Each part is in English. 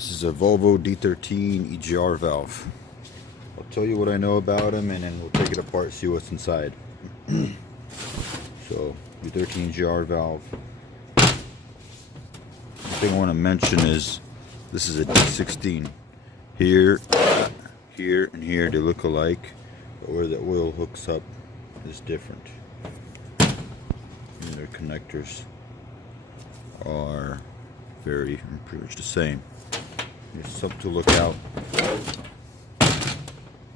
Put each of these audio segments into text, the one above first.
This is a Volvo d13 EGR valve. I'll tell you what I know about them and then we'll take it apart, see what's inside. So, d13 EGR valve. The thing I want to mention is this is a d16. Here, here, and here they look alike, but where the oil hooks up is different. And their connectors are pretty much the same. There's something to look out.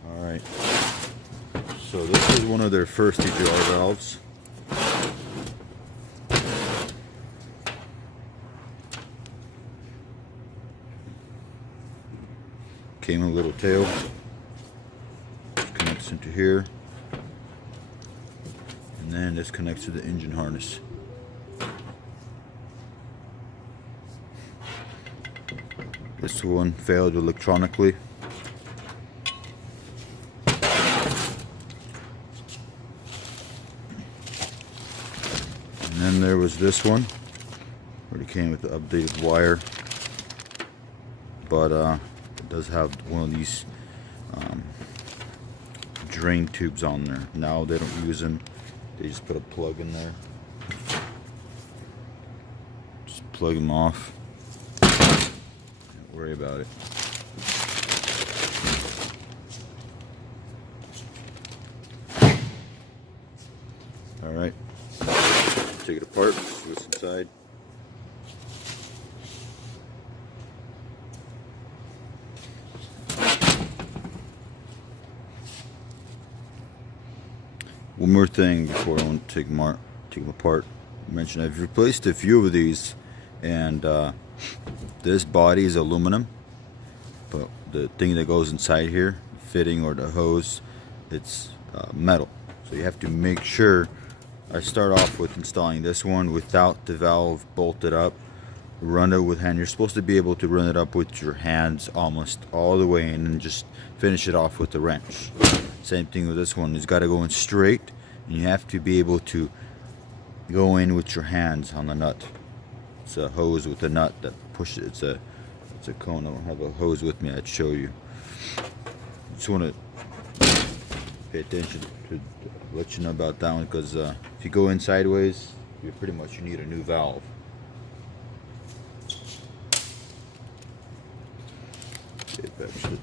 Alright, so this is one of their first EGR valves. Came in a little tail, connects into here, and then this connects to the engine harness. This one failed electronically. And then there was this one, already came with the updated wire, but it does have one of these drain tubes on there. Now they don't use them, they just put a plug in there. Just plug them off. Don't worry about it. Alright, take it apart, see what's inside. One more thing before I want to take them apart. Mention I've replaced a few of these, and this body is aluminum, but the thing that goes inside here, fitting or the hose, it's metal. So you have to make sure. I start off with installing this one without the valve bolted up. Run it with hand. You're supposed to be able to run it up with your hands almost all the way in and just finish it off with the wrench. Same thing with this one. It's got to go in straight, and you have to be able to go in with your hands on the nut. It's a hose with a nut that pushes it. It's a cone. I don't have a hose with me. I'd show you. Just want to pay attention to let you know about that one, because if you go in sideways, you need a new valve. Okay, back switch.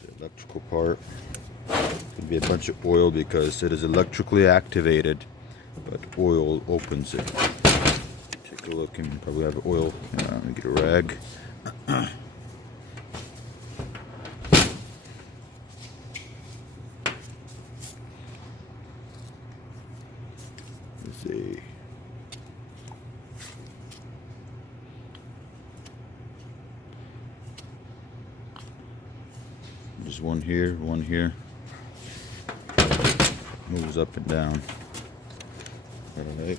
The electrical part could be a bunch of oil because it is electrically activated, but oil opens it. Take a look, and probably have oil. Let me get a rag. Let's see. Just one here, one here. Moves up and down. Alright.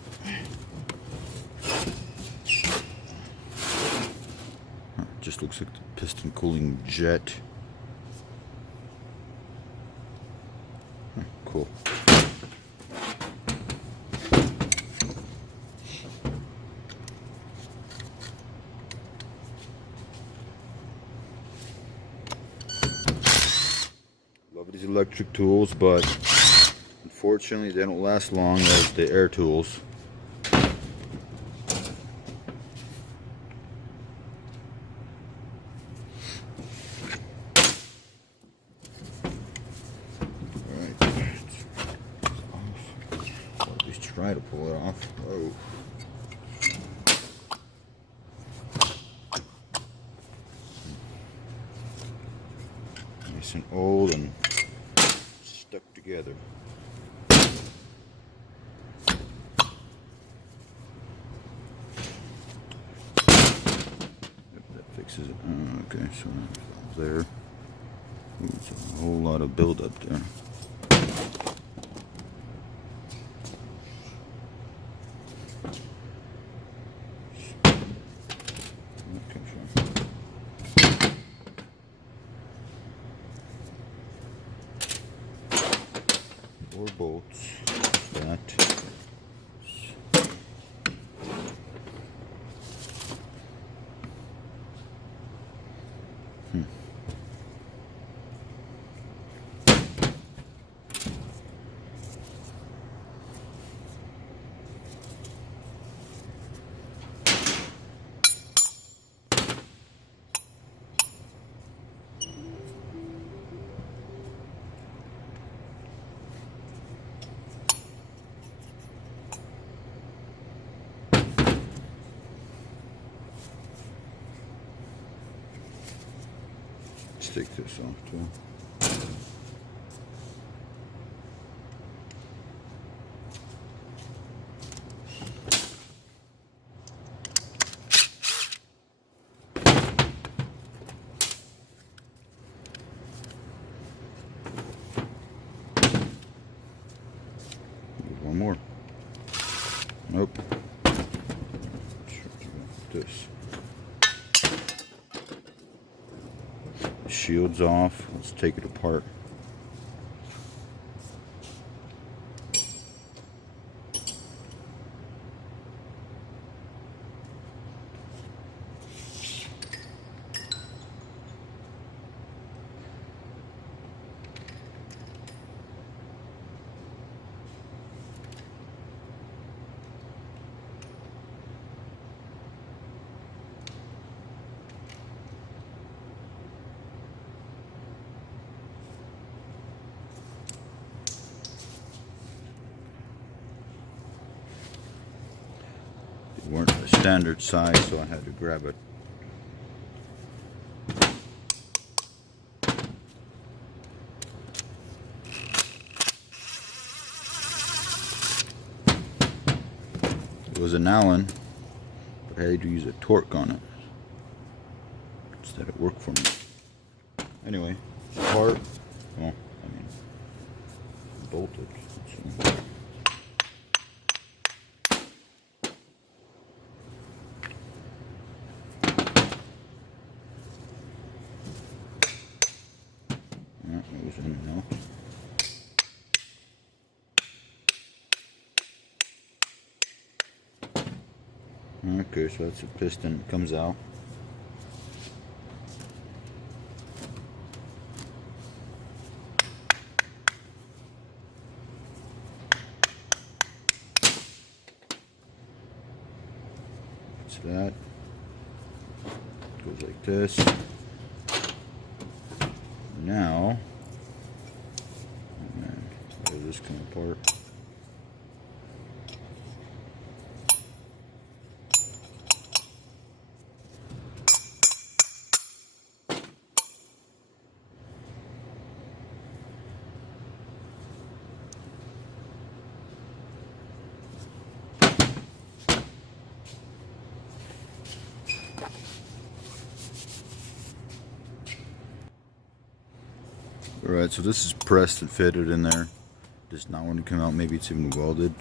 Just looks like the piston cooling jet. Cool. Love these electric tools, but unfortunately they don't last long as the air tools. Alright, at least try to pull it off. Oh. Nice and old and stuck together. That fixes it. Okay, so there. Ooh, it's a whole lot of buildup there. Four bolts. That. take this off too. One more. Nope. This. Shield's off. Let's take it apart. They weren't the standard size, so I had to grab it. It was an Allen, but I had to use a torque on it. Instead it worked for me. Anyway, part, well, I mean, bolted. So. It was in it now. Okay, so that's a piston that comes out. That's that. Goes like this. Now, oh man, where did this come apart? Alright, so this is pressed and fitted in there. Does not want to come out. Maybe it's even welded.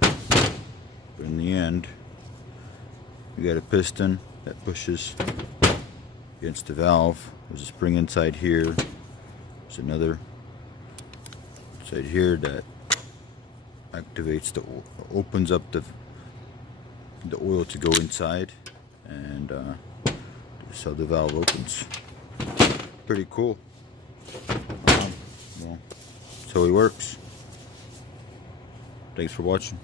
But in the end, we got a piston that pushes against the valve. There's a spring inside here. There's another inside here that activates the, opens up the oil to go inside, and that's how the valve opens. Pretty cool. Well, that's how he works. Thanks for watching.